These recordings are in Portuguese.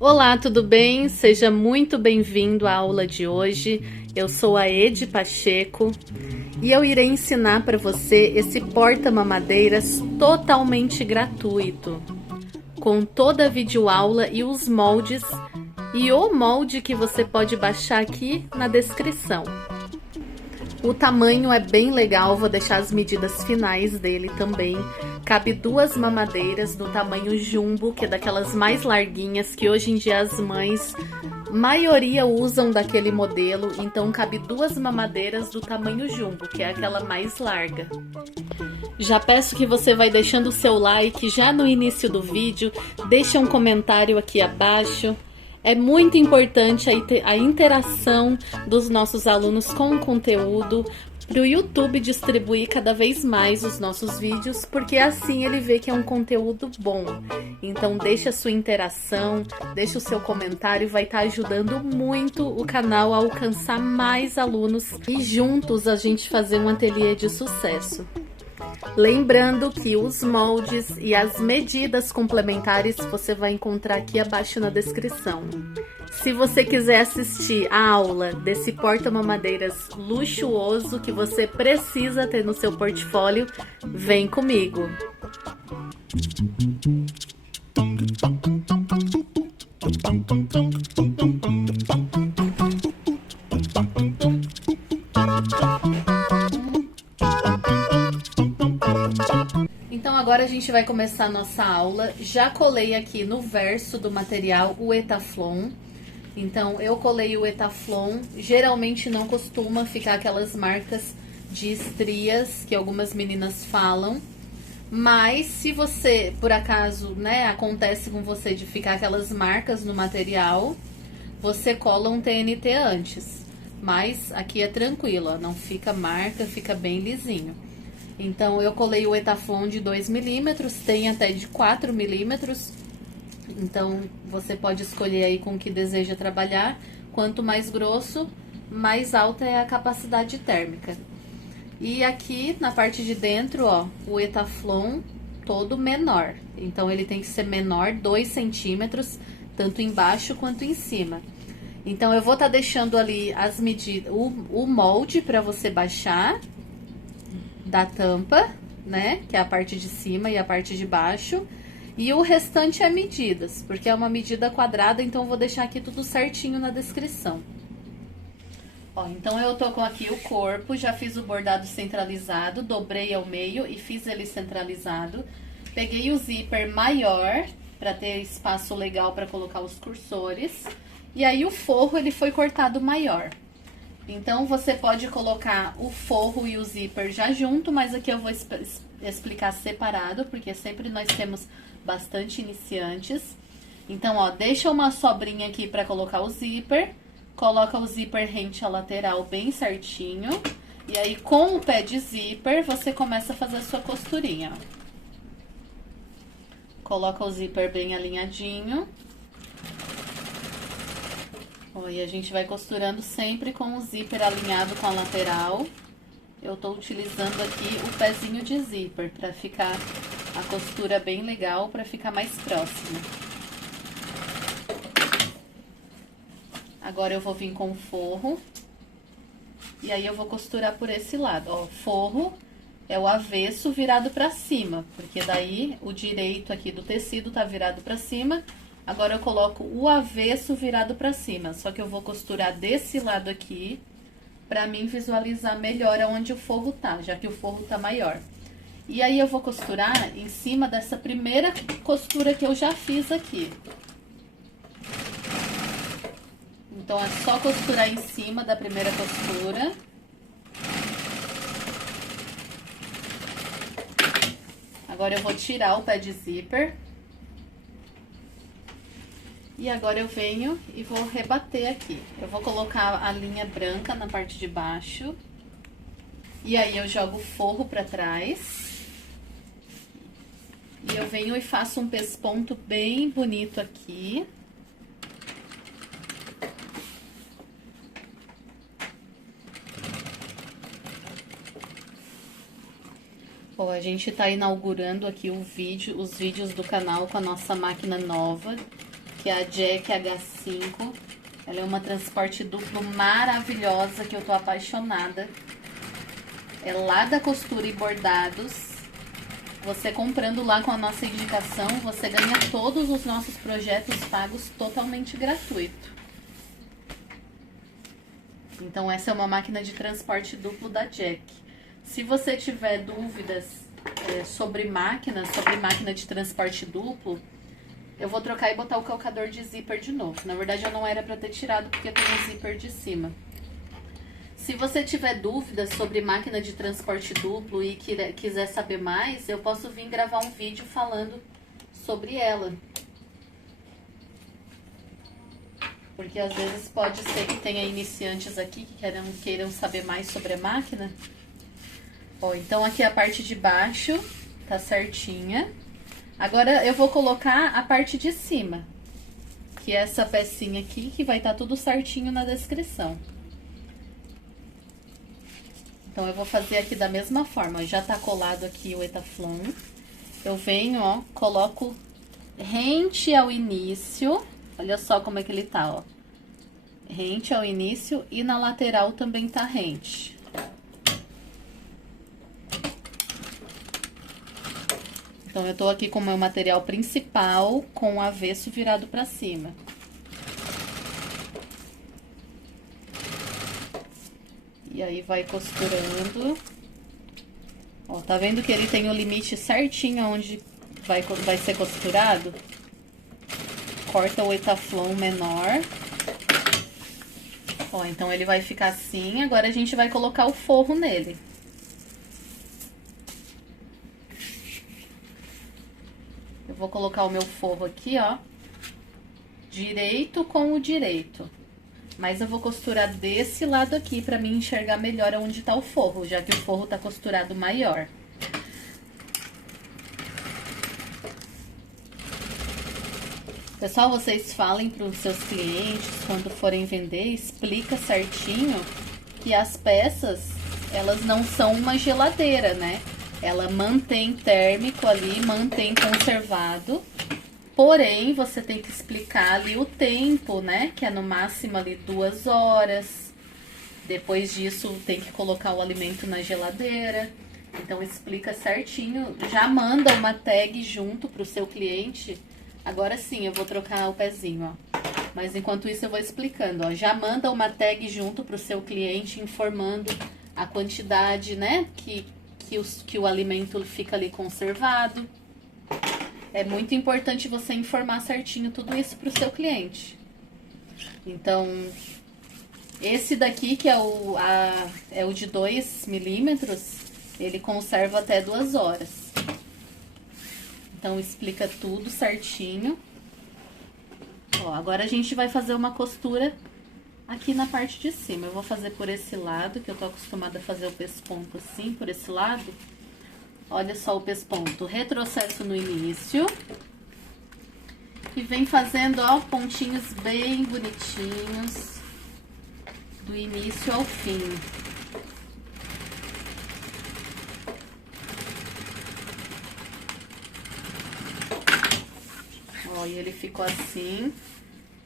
Olá, tudo bem? Seja muito bem-vindo à aula de hoje. Eu sou a Edi Pacheco e eu irei ensinar para você esse porta-mamadeiras totalmente gratuito, com toda a videoaula e os moldes e o molde que você pode baixar aqui na descrição. O tamanho é bem legal, vou deixar as medidas finais dele também. Cabe 2 mamadeiras do tamanho jumbo, que é daquelas mais larguinhas, que hoje em dia as mães, maioria usam daquele modelo. Então cabe 2 mamadeiras do tamanho jumbo, que é aquela mais larga. Já peço que você vai deixando o seu like já no início do vídeo, deixa um comentário aqui abaixo. É muito importante a interação dos nossos alunos com o conteúdo para o YouTube distribuir cada vez mais os nossos vídeos, porque assim ele vê que é um conteúdo bom. Então deixa a sua interação, deixa o seu comentário, vai estar ajudando muito o canal a alcançar mais alunos e juntos a gente fazer um ateliê de sucesso. Lembrando que os moldes e as medidas complementares você vai encontrar aqui abaixo na descrição. Se você quiser assistir a aula desse porta-mamadeiras luxuoso que você precisa ter no seu portfólio, vem comigo! Então agora a gente vai começar a nossa aula. Já colei aqui no verso do material o Etaflon. Então eu colei o Etaflon. Geralmente não costuma ficar aquelas marcas de estrias que algumas meninas falam. Mas se você, por acaso, acontece com você de ficar aquelas marcas no material, você cola um TNT antes. Mas aqui é tranquilo, ó, não fica marca, fica bem lisinho. Então, eu colei o Etaflon de 2 milímetros, tem até de 4 milímetros. Então, você pode escolher aí com o que deseja trabalhar. Quanto mais grosso, mais alta é a capacidade térmica. E aqui, na parte de dentro, ó, o Etaflon todo menor. Então, ele tem que ser menor, 2 centímetros, tanto embaixo quanto em cima. Então, eu vou estar deixando ali as medidas, o molde para você baixar da tampa, né, que é a parte de cima e a parte de baixo, e o restante é medidas, porque é uma medida quadrada, então eu vou deixar aqui tudo certinho na descrição. Ó, então eu tô com aqui o corpo, já fiz o bordado centralizado, dobrei ao meio e fiz ele centralizado. Peguei o zíper maior, para ter espaço legal para colocar os cursores, e aí o forro ele foi cortado maior. Então, você pode colocar o forro e o zíper já junto, mas aqui eu vou explicar separado, porque sempre nós temos bastante iniciantes. Então, ó, deixa uma sobrinha aqui para colocar o zíper, coloca o zíper rente à lateral bem certinho, e aí com o pé de zíper, você começa a fazer a sua costurinha, ó. Coloca o zíper bem alinhadinho. E a gente vai costurando sempre com o zíper alinhado com a lateral. Eu tô utilizando aqui o pezinho de zíper para ficar a costura bem legal, para ficar mais próxima. Agora eu vou vir com o forro. E aí eu vou costurar por esse lado, ó. Forro é o avesso virado para cima, porque daí o direito aqui do tecido tá virado para cima. Agora eu coloco o avesso virado para cima, só que eu vou costurar desse lado aqui, para mim visualizar melhor aonde o forro tá, já que o forro tá maior. E aí eu vou costurar em cima dessa primeira costura que eu já fiz aqui. Então é só costurar em cima da primeira costura. Agora eu vou tirar o pé de zíper. E agora eu venho e vou rebater aqui. Eu vou colocar a linha branca na parte de baixo. E aí eu jogo o forro pra trás. E eu venho e faço um pesponto bem bonito aqui. Bom, a gente tá inaugurando aqui os vídeos do canal com a nossa máquina nova que é a Jack H5. Ela é uma transporte duplo maravilhosa, que eu tô apaixonada. É lá da Costura e Bordados. Você comprando lá com a nossa indicação, você ganha todos os nossos projetos pagos totalmente gratuito. Então essa é uma máquina de transporte duplo da Jack. Se você tiver dúvidas sobre máquina de transporte duplo, eu vou trocar e botar o calcador de zíper de novo. Na verdade, eu não era pra ter tirado porque tem um zíper de cima. Se você tiver dúvidas sobre máquina de transporte duplo e quiser saber mais, eu posso vir gravar um vídeo falando sobre ela. Porque às vezes pode ser que tenha iniciantes aqui que queiram saber mais sobre a máquina. Ó, então aqui a parte de baixo tá certinha. Agora eu vou colocar a parte de cima, que é essa pecinha aqui, que vai estar tudo certinho na descrição. Então eu vou fazer aqui da mesma forma, já tá colado aqui o Etaflon. Eu venho, ó, coloco rente ao início, olha só como é que ele tá, ó. Rente ao início e na lateral também tá rente. Então, eu tô aqui com o meu material principal com o avesso virado pra cima. E aí, vai costurando. Ó, tá vendo que ele tem o limite certinho onde vai ser costurado? Corta o Etaflon menor. Ó, então ele vai ficar assim. Agora a gente vai colocar o forro nele. Eu vou colocar o meu forro aqui, ó, direito com o direito. Mas eu vou costurar desse lado aqui pra mim enxergar melhor onde tá o forro, já que o forro tá costurado maior. Pessoal, vocês falem pros seus clientes, quando forem vender, explica certinho que as peças, elas não são uma geladeira, né? Ela mantém térmico ali, mantém conservado, porém, você tem que explicar ali o tempo, né? Que é no máximo ali 2 horas. Depois disso, tem que colocar o alimento na geladeira. Então, explica certinho. Já manda uma tag junto pro seu cliente. Agora sim, eu vou trocar o pezinho, ó. Mas enquanto isso, eu vou explicando, ó. Já manda uma tag junto pro seu cliente, informando a quantidade, né? Que o alimento fica ali conservado. É muito importante você informar certinho tudo isso para o seu cliente. Então, esse daqui, que é o de 2 milímetros, ele conserva até 2 horas. Então, explica tudo certinho. Ó, agora a gente vai fazer uma costura aqui na parte de cima. Eu vou fazer por esse lado, que eu tô acostumada a fazer o pesponto assim, por esse lado. Olha só o pesponto. Retrocesso no início. E vem fazendo, ó, pontinhos bem bonitinhos. Do início ao fim. Ó, e ele ficou assim.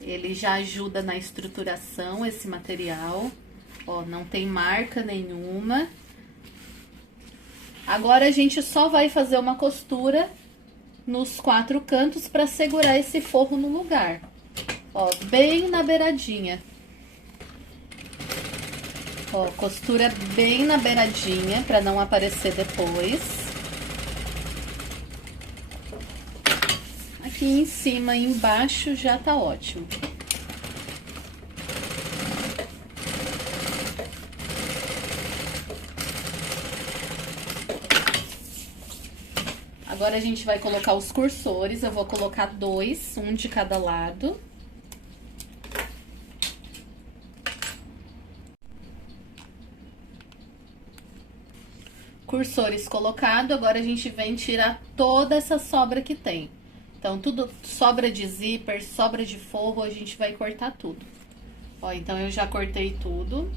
Ele já ajuda na estruturação, esse material. Ó, não tem marca nenhuma. Agora, a gente só vai fazer uma costura nos 4 cantos para segurar esse forro no lugar. Ó, bem na beiradinha. Ó, costura bem na beiradinha para não aparecer depois. Aqui em cima e embaixo já tá ótimo. Agora a gente vai colocar os cursores, eu vou colocar 2, um de cada lado. Cursores colocado, agora a gente vem tirar toda essa sobra que tem. Então, tudo, sobra de zíper, sobra de forro, a gente vai cortar tudo. Ó, então eu já cortei tudo,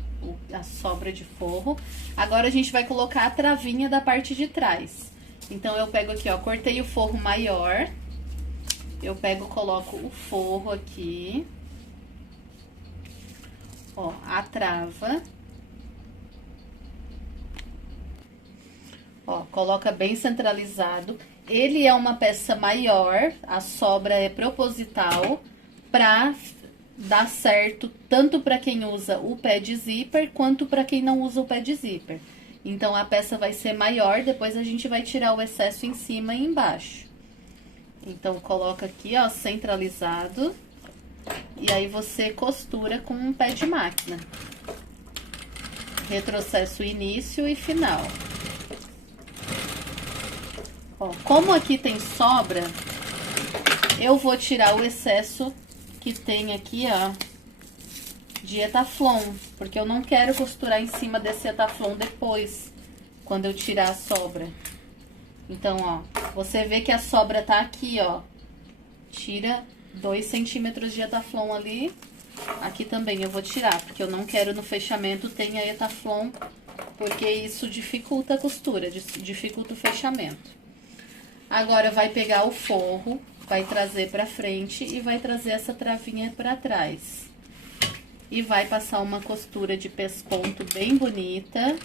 a sobra de forro. Agora a gente vai colocar a travinha da parte de trás. Então, eu pego aqui, ó, cortei o forro maior. eu pego, coloco o forro aqui. Ó, a trava. Ó, coloca bem centralizado. Ele é uma peça maior, a sobra é proposital pra dar certo tanto para quem usa o pé de zíper quanto para quem não usa o pé de zíper. Então a peça vai ser maior, depois a gente vai tirar o excesso em cima e embaixo. Então coloca aqui, ó, centralizado. E aí você costura com um pé de máquina. Retrocesso início e final. Ó, como aqui tem sobra, eu vou tirar o excesso que tem aqui, ó, de Etaflon, porque eu não quero costurar em cima desse Etaflon depois, quando eu tirar a sobra. Então, ó, você vê que a sobra tá aqui, ó, tira 2 centímetros de Etaflon ali. Aqui também eu vou tirar, porque eu não quero no fechamento tenha Etaflon, porque isso dificulta a costura, dificulta o fechamento. Agora vai pegar o forro, vai trazer pra frente e vai trazer essa travinha pra trás. E vai passar uma costura de pesponto bem bonita.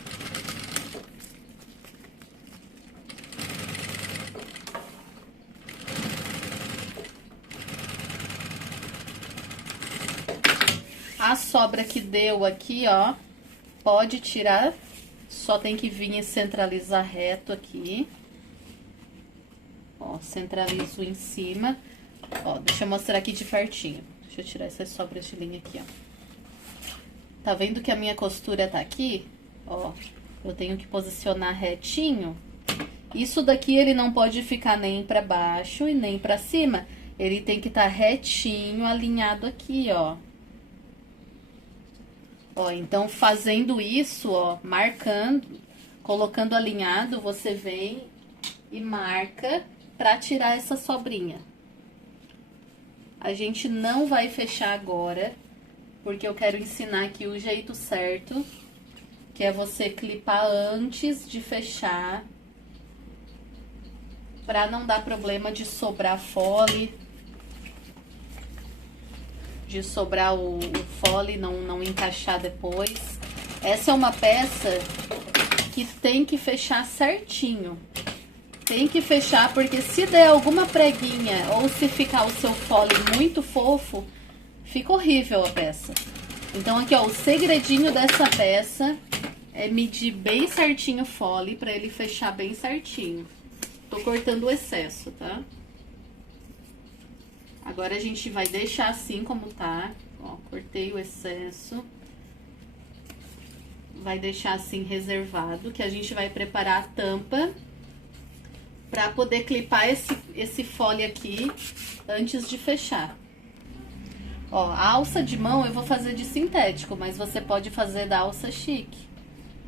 A sobra que deu aqui, ó, pode tirar, só tem que vir e centralizar reto aqui. Ó, centralizo em cima. Ó, deixa eu mostrar aqui de pertinho. Deixa eu tirar essas sobras de linha aqui, ó. Tá vendo que a minha costura tá aqui? Ó, eu tenho que posicionar retinho. Isso daqui ele não pode ficar nem pra baixo e nem pra cima. Ele tem que estar retinho, alinhado aqui, ó. Ó, então fazendo isso, ó, marcando, colocando alinhado, você vem e marca pra tirar essa sobrinha. A gente não vai fechar agora, porque eu quero ensinar aqui o jeito certo, que é você clipar antes de fechar, pra não dar problema de sobrar fole, de sobrar o fole, não encaixar depois. Essa é uma peça que tem que fechar certinho. Tem que fechar, porque se der alguma preguinha ou se ficar o seu fole muito fofo, fica horrível a peça. Então aqui, ó, o segredinho dessa peça é medir bem certinho o fole pra ele fechar bem certinho. Tô cortando o excesso, tá? Agora a gente vai deixar assim como tá. Ó, cortei o excesso. Vai deixar assim reservado, que a gente vai preparar a tampa pra poder clipar esse fole aqui antes de fechar. Ó, a alça de mão eu vou fazer de sintético, mas você pode fazer da alça chique,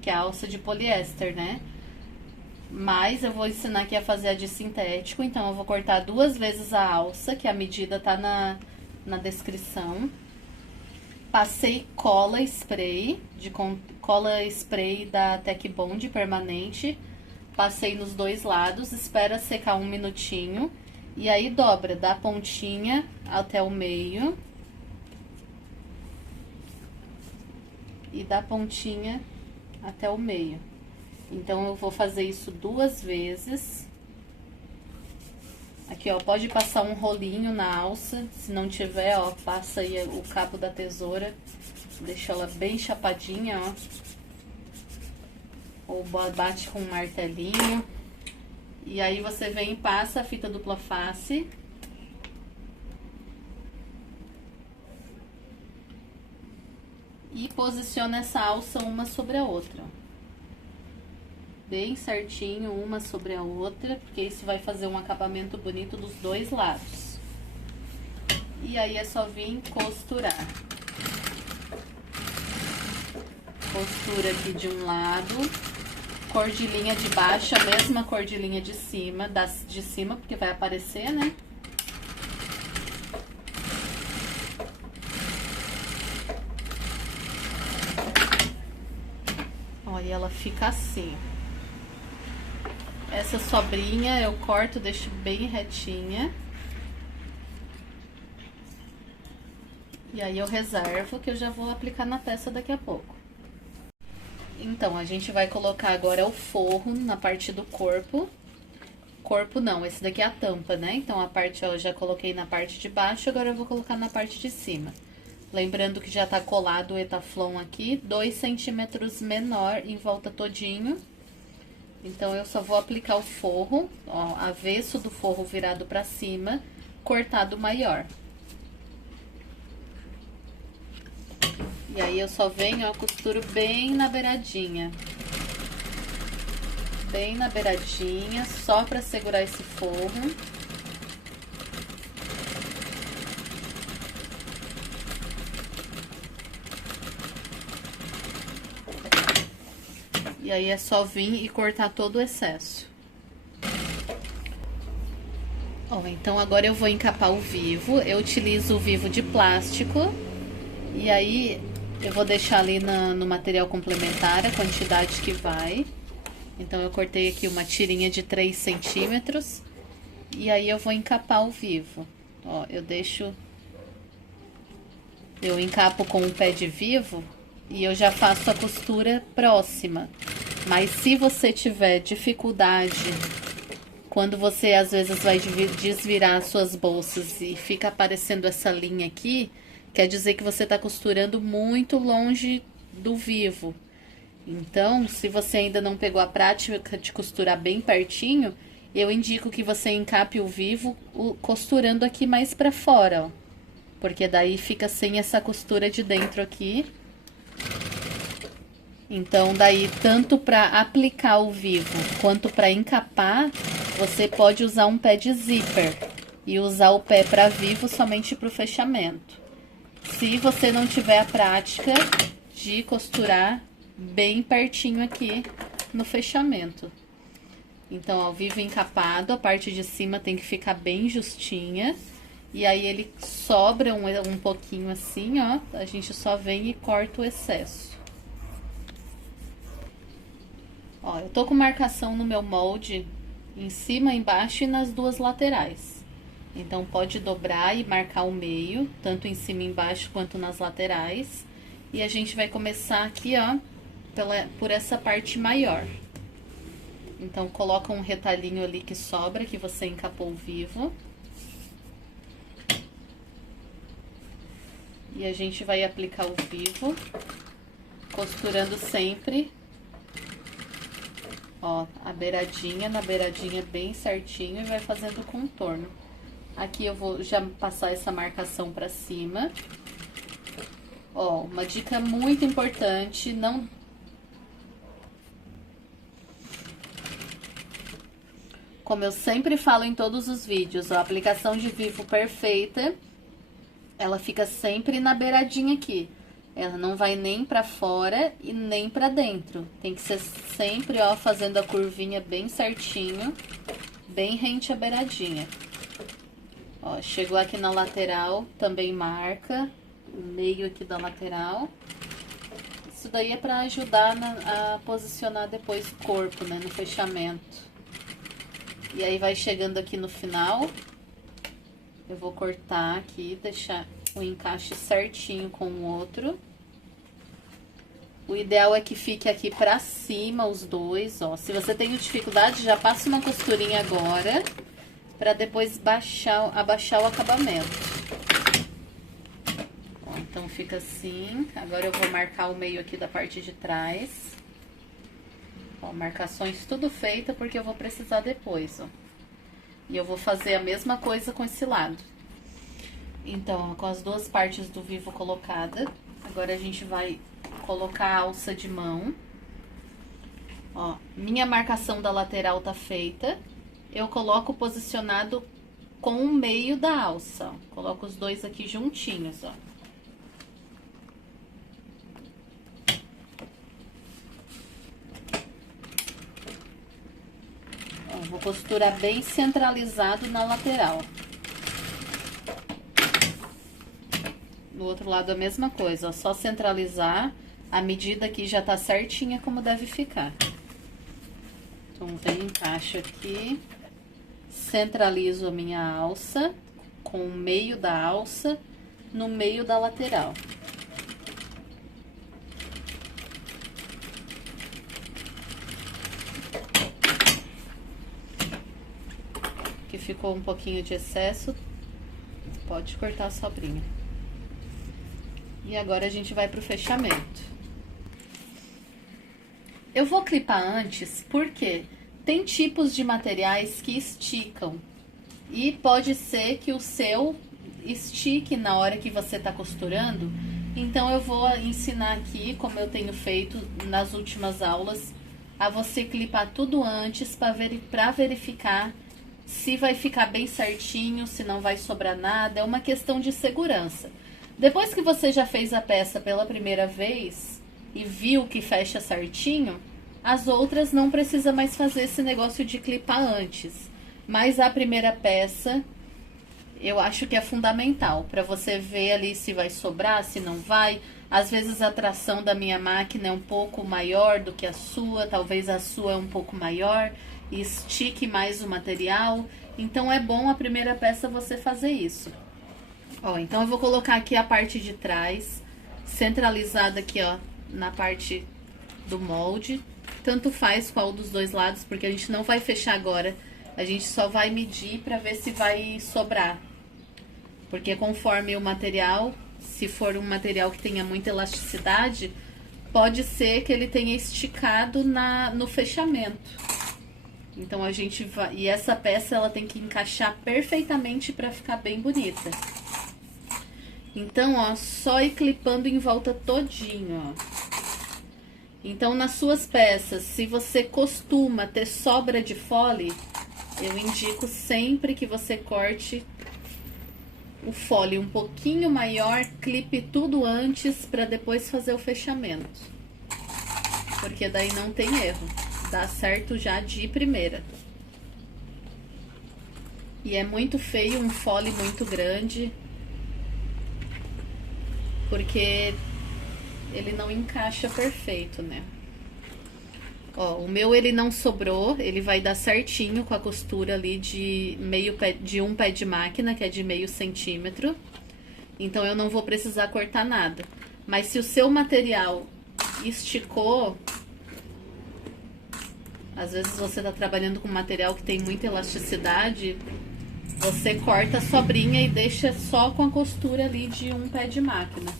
que é a alça de poliéster, né? Mas eu vou ensinar aqui a fazer a de sintético, então eu vou cortar 2 vezes a alça, que a medida tá na descrição. Passei cola spray, cola spray da Tec Bond permanente. Passei nos 2 lados, espera secar 1 minutinho. E aí dobra da pontinha até o meio. E da pontinha até o meio. Então, eu vou fazer isso 2 vezes. Aqui, ó, pode passar um rolinho na alça. Se não tiver, ó, passa aí o cabo da tesoura. Deixa ela bem chapadinha, ó. Ou bate com um martelinho. E aí, você vem e passa a fita dupla face. E posiciona essa alça uma sobre a outra. Bem certinho, uma sobre a outra, porque isso vai fazer um acabamento bonito dos 2 lados. E aí, é só vir costurar. Costura aqui de um lado. Cor de linha de baixo, a mesma cor de linha de cima, de cima, porque vai aparecer, né? Ó, e ela fica assim. Essa sobrinha eu corto, deixo bem retinha. E aí eu reservo que eu já vou aplicar na peça daqui a pouco. Então, a gente vai colocar agora o forro na parte do corpo. Corpo não, esse daqui é a tampa, né? Então, a parte, ó, eu já coloquei na parte de baixo, agora eu vou colocar na parte de cima. Lembrando que já tá colado o Etaflon aqui, 2 centímetros menor em volta todinho. Então, eu só vou aplicar o forro, ó, avesso do forro virado pra cima, cortado maior. E aí, eu só venho, ó, costuro bem na beiradinha. Bem na beiradinha, só pra segurar esse forro. E aí, é só vir e cortar todo o excesso. Ó, então agora eu vou encapar o vivo. Eu utilizo o vivo de plástico. E aí, eu vou deixar ali no material complementar a quantidade que vai. Então, eu cortei aqui uma tirinha de 3 centímetros. E aí, eu vou encapar o vivo. Ó, eu encapo com o pé de vivo e eu já faço a costura próxima. Mas se você tiver dificuldade, quando você às vezes vai desvirar as suas bolsas e fica aparecendo essa linha aqui, quer dizer que você tá costurando muito longe do vivo. Então, se você ainda não pegou a prática de costurar bem pertinho, eu indico que você encape o vivo costurando aqui mais pra fora, ó. Porque daí fica sem essa costura de dentro aqui. Então, daí, tanto pra aplicar o vivo quanto pra encapar, você pode usar um pé de zíper. E usar o pé pra vivo somente pro fechamento. Se você não tiver a prática de costurar bem pertinho aqui no fechamento. Então, ao vivo encapado, a parte de cima tem que ficar bem justinha. E aí, ele sobra um pouquinho assim, ó. A gente só vem e corta o excesso. Ó, eu tô com marcação no meu molde em cima, embaixo e nas duas laterais. Então, pode dobrar e marcar o meio, tanto em cima e embaixo quanto nas laterais. E a gente vai começar aqui, ó, por essa parte maior. Então, coloca um retalhinho ali que sobra, que você encapou vivo. E a gente vai aplicar o vivo, costurando sempre, ó, a beiradinha, na beiradinha bem certinho e vai fazendo o contorno. Aqui eu vou já passar essa marcação pra cima. Ó, uma dica muito importante, não... Como eu sempre falo em todos os vídeos, a aplicação de vivo perfeita, ela fica sempre na beiradinha aqui. Ela não vai nem pra fora e nem pra dentro. Tem que ser sempre, ó, fazendo a curvinha bem certinho, bem rente à beiradinha. Ó, chegou aqui na lateral, também marca o meio aqui da lateral. Isso daí é pra ajudar a posicionar depois o corpo, né, no fechamento. E aí, vai chegando aqui no final, eu vou cortar aqui, deixar o encaixe certinho com o outro. O ideal é que fique aqui pra cima os dois, ó. Se você tem dificuldade, já passa uma costurinha agora, pra depois abaixar o acabamento. Ó, então, fica assim. Agora eu vou marcar o meio aqui da parte de trás. Ó, marcações tudo feita, porque eu vou precisar depois, ó. E eu vou fazer a mesma coisa com esse lado. Então, ó, com as duas partes do vivo colocada, agora a gente vai colocar a alça de mão. Ó, minha marcação da lateral tá feita. Eu coloco posicionado com o meio da alça, ó. Coloco os dois aqui juntinhos, ó. Ó, vou costurar bem centralizado na lateral. Do outro lado a mesma coisa, ó, só centralizar, a medida aqui já tá certinha como deve ficar. Então, vem, encaixo aqui, centralizo a minha alça com o meio da alça no meio da lateral. Que ficou um pouquinho de excesso, pode cortar a sobrinha. E agora a gente vai pro fechamento. Eu vou clipar antes porque tem tipos de materiais que esticam. E pode ser que o seu estique na hora que você tá costurando. Então eu vou ensinar aqui, como eu tenho feito nas últimas aulas, a você clipar tudo antes para verificar se vai ficar bem certinho, se não vai sobrar nada. É uma questão de segurança. Depois que você já fez a peça pela primeira vez e viu que fecha certinho, as outras não precisa mais fazer esse negócio de clipar antes. Mas a primeira peça, eu acho que é fundamental para você ver ali se vai sobrar, se não vai. Às vezes a tração da minha máquina é um pouco maior do que a sua, talvez a sua é um pouco maior e estique mais o material. Então é bom a primeira peça você fazer isso. Ó, então eu vou colocar aqui a parte de trás, centralizada aqui, ó, na parte do molde. Tanto faz qual dos dois lados, porque a gente não vai fechar agora. A gente só vai medir para ver se vai sobrar. Porque conforme o material, se for um material que tenha muita elasticidade, pode ser que ele tenha esticado no fechamento. Então a gente vai... E essa peça ela tem que encaixar perfeitamente para ficar bem bonita. Então, ó, só ir clipando em volta todinho, ó. Então, nas suas peças, se você costuma ter sobra de fole, eu indico sempre que você corte o fole um pouquinho maior, clipe tudo antes para depois fazer o fechamento. Porque daí não tem erro, dá certo já de primeira. E é muito feio um fole muito grande, porque ele não encaixa perfeito, né? Ó, o meu ele não sobrou, ele vai dar certinho com a costura ali de um pé de máquina, que é de meio centímetro. Então eu não vou precisar cortar nada. Mas se o seu material esticou, às vezes você tá trabalhando com material que tem muita elasticidade, você corta a sobrinha e deixa só com a costura ali de um pé de máquina.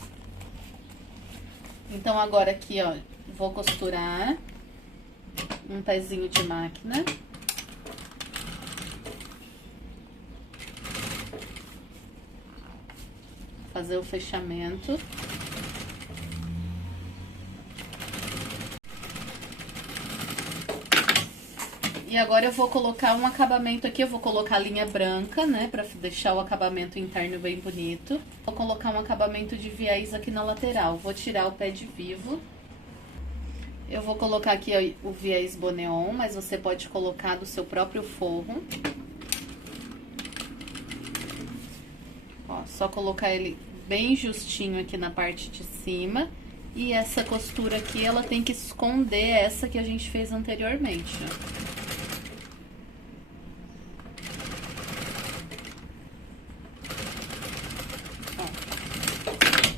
Então agora aqui, ó, vou costurar um pezinho de máquina. Fazer o fechamento. E agora eu vou colocar um acabamento aqui, eu vou colocar a linha branca, né, pra deixar o acabamento interno bem bonito. Vou colocar um acabamento de viés aqui na lateral, vou tirar o pé de vivo. Eu vou colocar aqui ó, o viés Boneon, mas você pode colocar do seu próprio forro. Ó, só colocar ele bem justinho aqui na parte de cima. E essa costura aqui, ela tem que esconder essa que a gente fez anteriormente, ó.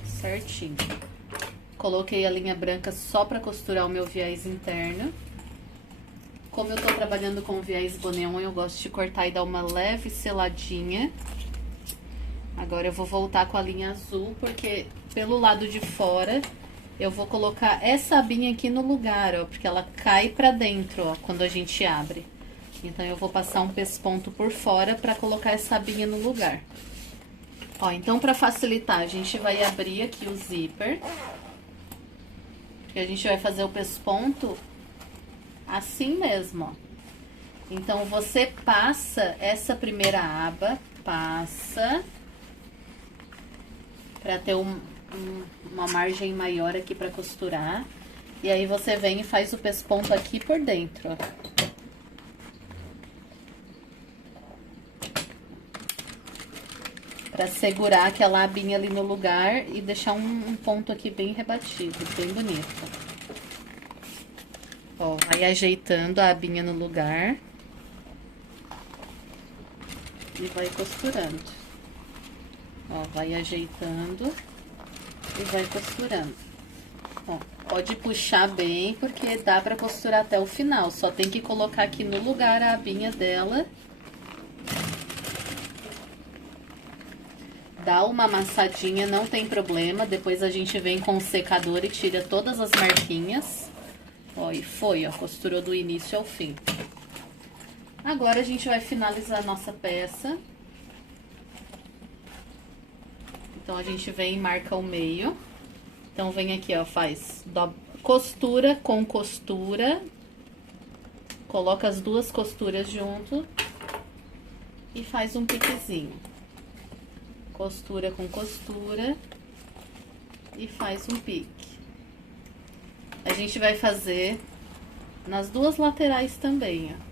Certinho. Coloquei a linha branca só pra costurar o meu viés interno. Como eu tô trabalhando com viés Boneon, eu gosto de cortar e dar uma leve seladinha. Agora eu vou voltar com a linha azul, porque pelo lado de fora eu vou colocar essa abinha aqui no lugar, ó, porque ela cai pra dentro, ó, quando a gente abre. Então eu vou passar um pesponto por fora pra colocar essa abinha no lugar. Ó, então pra facilitar, a gente vai abrir aqui o zíper. Porque a gente vai fazer o pesponto assim mesmo, ó. Então você passa essa primeira aba, passa pra ter uma margem maior aqui pra costurar. E aí você vem e faz o pesponto aqui por dentro, ó. Pra segurar aquela abinha ali no lugar e deixar um ponto aqui bem rebatido, bem bonito. Ó, vai ajeitando a abinha no lugar. E vai costurando. Ó, vai ajeitando e vai costurando. Ó, pode puxar bem, porque dá pra costurar até o final. Só tem que colocar aqui no lugar a abinha dela. Dá uma amassadinha, não tem problema. Depois a gente vem com o secador e tira todas as marquinhas. Ó, e foi, ó, costurou do início ao fim. Agora a gente vai finalizar a nossa peça. Então, a gente vem e marca o meio. Então, vem aqui, ó, faz costura com costura. Coloca as duas costuras junto. E faz um piquezinho. Costura com costura. E faz um pique. A gente vai fazer nas duas laterais também, ó.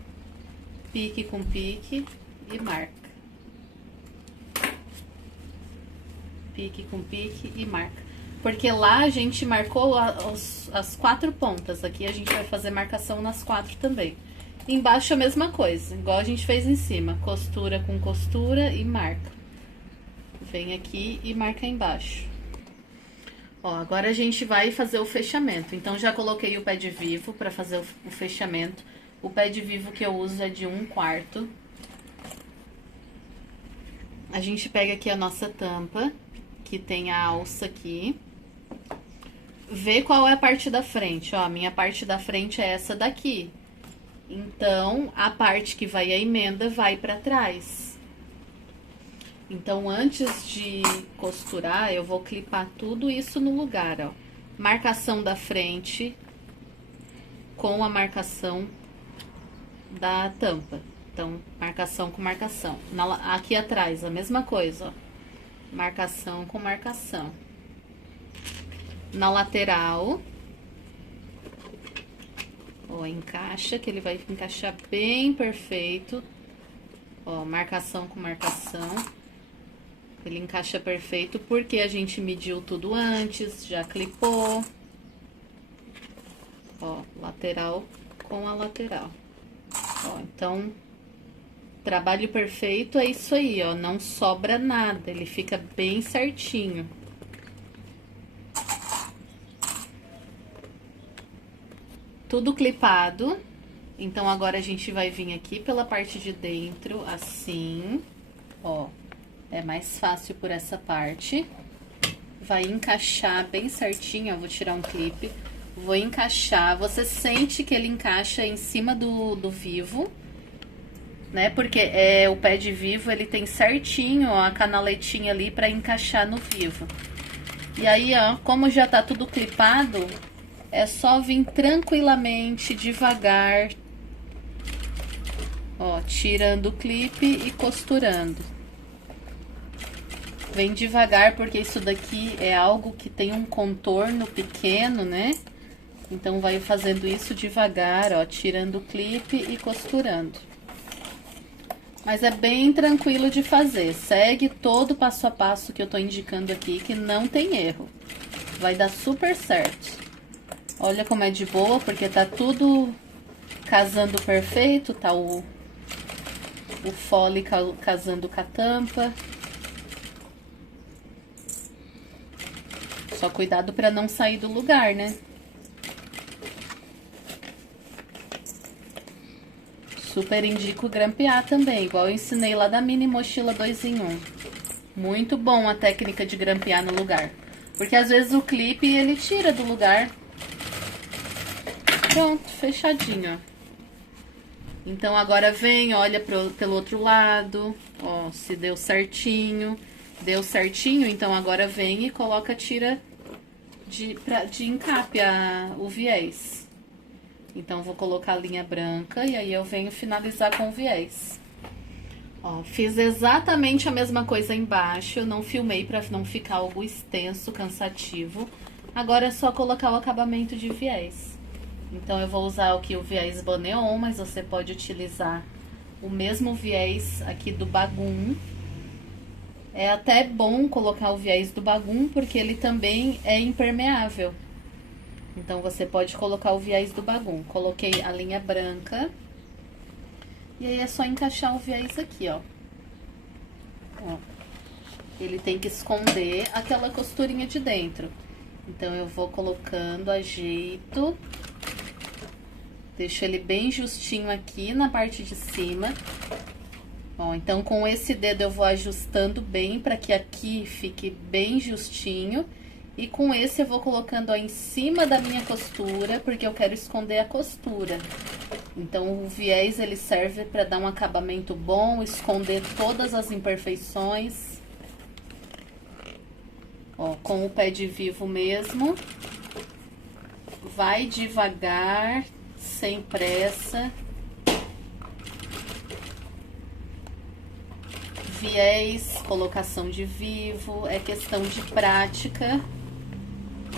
Pique com pique e marca. Pique com pique e marca. Porque lá a gente marcou as 4 pontas. Aqui a gente vai fazer marcação nas 4 também. Embaixo a mesma coisa, igual a gente fez em cima. Costura com costura e marca. Vem aqui e marca embaixo. Ó, agora a gente vai fazer o fechamento. Então, já coloquei o pé de vivo pra fazer o fechamento. O pé de vivo que eu uso é de 1/4. A gente pega aqui a nossa tampa, que tem a alça aqui. Vê qual é a parte da frente, ó. A minha parte da frente é essa daqui. Então, a parte que vai a emenda vai pra trás. Então, antes de costurar, eu vou clipar tudo isso no lugar, ó. Marcação da frente com a marcação da tampa. Então, marcação com marcação. Aqui atrás, a mesma coisa, ó. Marcação com marcação. Na lateral, ó, encaixa, que ele vai encaixar bem perfeito. Ó, marcação com marcação. Ele encaixa perfeito porque a gente mediu tudo antes, já clipou. Ó, lateral com a lateral. Ó, então, trabalho perfeito é isso aí, ó, não sobra nada, ele fica bem certinho. Tudo clipado. Então, agora a gente vai vir aqui pela parte de dentro, assim, ó. É mais fácil por essa parte. Vai encaixar bem certinho, ó, vou tirar um clipe. Vou encaixar, você sente que ele encaixa em cima do vivo, né? Porque o pé de vivo, ele tem certinho, ó, a canaletinha ali pra encaixar no vivo. E aí, ó, como já tá tudo clipado, é só vir tranquilamente, devagar, ó, tirando o clipe e costurando. Vem devagar, porque isso daqui é algo que tem um contorno pequeno, né? Então, vai fazendo isso devagar, ó, tirando o clipe e costurando. Mas é bem tranquilo de fazer. Segue todo o passo a passo que eu tô indicando aqui, que não tem erro. Vai dar super certo. Olha como é de boa, porque tá tudo casando perfeito, tá o fole casando com a tampa. Só cuidado pra não sair do lugar, né? Super indico grampear também, igual eu ensinei lá da mini mochila 2 em 1. Muito bom a técnica de grampear no lugar. Porque às vezes o clipe ele tira do lugar. Pronto, fechadinho, ó. Então agora vem, olha pelo outro lado, ó, se deu certinho. Deu certinho, então agora vem e coloca, tira de encape o viés. Então, vou colocar a linha branca e aí eu venho finalizar com o viés. Ó, fiz exatamente a mesma coisa embaixo, eu não filmei pra não ficar algo extenso, cansativo. Agora é só colocar o acabamento de viés. Então, eu vou usar aqui o viés Boneon, mas você pode utilizar o mesmo viés aqui do Bagum. É até bom colocar o viés do Bagum, porque ele também é impermeável. Então, você pode colocar o viés do Bagum. Coloquei a linha branca. E aí, é só encaixar o viés aqui, ó. Ó. ele tem que esconder aquela costurinha de dentro. Então, eu vou colocando, ajeito, deixo ele bem justinho aqui na parte de cima. Ó, então, com esse dedo eu vou ajustando bem para que aqui fique bem justinho. E com esse eu vou colocando ó, em cima da minha costura, porque eu quero esconder a costura. Então, o viés ele serve para dar um acabamento bom, esconder todas as imperfeições. Ó, com o pé de vivo mesmo. Vai devagar, sem pressa. Viés, colocação de vivo, é questão de prática.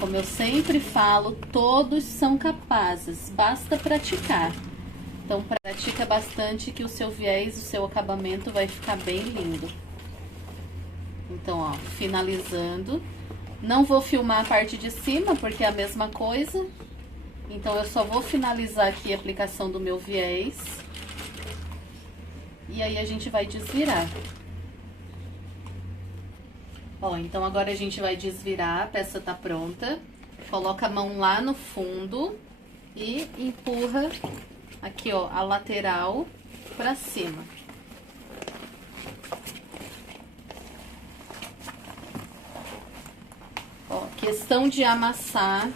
Como eu sempre falo, todos são capazes, basta praticar. Então, pratica bastante que o seu viés, o seu acabamento vai ficar bem lindo. Então, ó, finalizando. Não vou filmar a parte de cima, porque é a mesma coisa. Então, eu só vou finalizar aqui a aplicação do meu viés. E aí, a gente vai desvirar. Ó, então agora a gente vai desvirar, a peça tá pronta. Coloca a mão lá no fundo e empurra aqui, ó, a lateral pra cima. Ó, questão de amassar,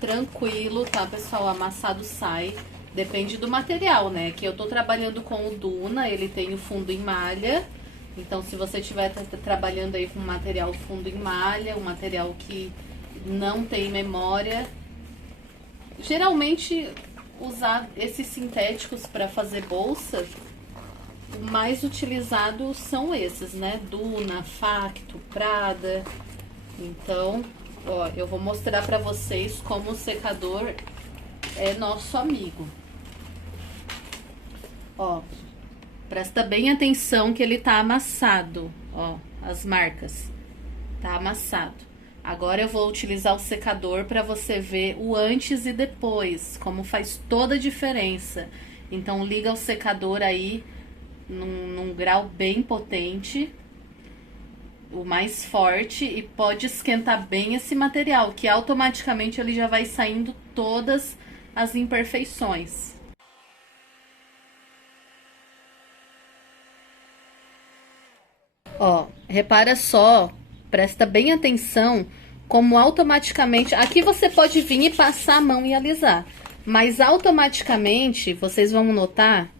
tranquilo, tá, pessoal? O amassado sai, depende do material, né? Que eu tô trabalhando com o Duna, ele tem o fundo em malha. Então, se você estiver trabalhando aí com material fundo em malha, um material que não tem memória, geralmente usar esses sintéticos para fazer bolsa, o mais utilizado são esses, né? Duna, Facto, Prada. Então, ó, eu vou mostrar para vocês como o secador é nosso amigo. Ó. Presta bem atenção que ele tá amassado, ó, as marcas, tá amassado. Agora eu vou utilizar o secador para você ver o antes e depois, como faz toda a diferença. Então, liga o secador aí num grau bem potente, o mais forte, e pode esquentar bem esse material, que automaticamente ele já vai saindo todas as imperfeições. Ó, repara só, presta bem atenção como automaticamente... Aqui você pode vir e passar a mão e alisar, mas automaticamente vocês vão notar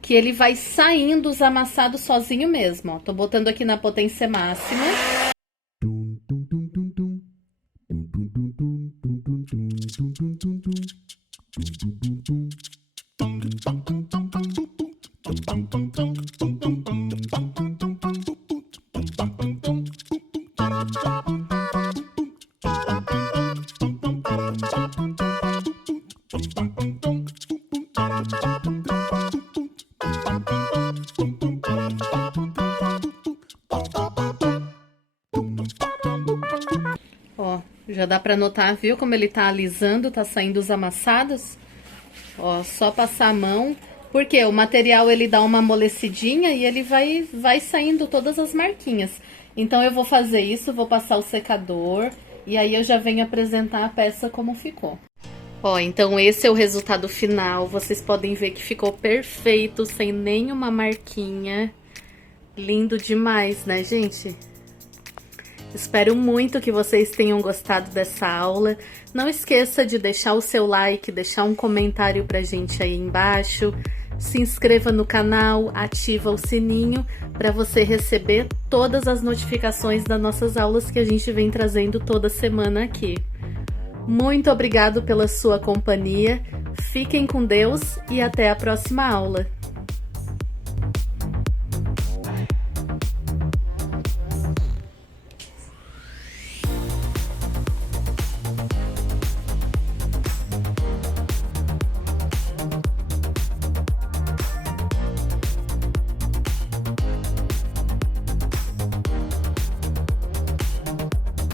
que ele vai saindo os amassados sozinho mesmo, ó. Tô botando aqui na potência máxima. Ó, já dá pra notar, viu como ele tá alisando, tá saindo os amassados? Ó, só passar a mão, porque o material ele dá uma amolecidinha e ele vai saindo todas as marquinhas. Então eu vou fazer isso, vou passar o secador e aí eu já venho apresentar a peça como ficou. Ó, então esse é o resultado final, vocês podem ver que ficou perfeito, sem nenhuma marquinha. Lindo demais, né, gente? Espero muito que vocês tenham gostado dessa aula. Não esqueça de deixar o seu like, deixar um comentário pra gente aí embaixo. Se inscreva no canal, ativa o sininho para você receber todas as notificações das nossas aulas que a gente vem trazendo toda semana aqui. Muito obrigado pela sua companhia, fiquem com Deus e até a próxima aula.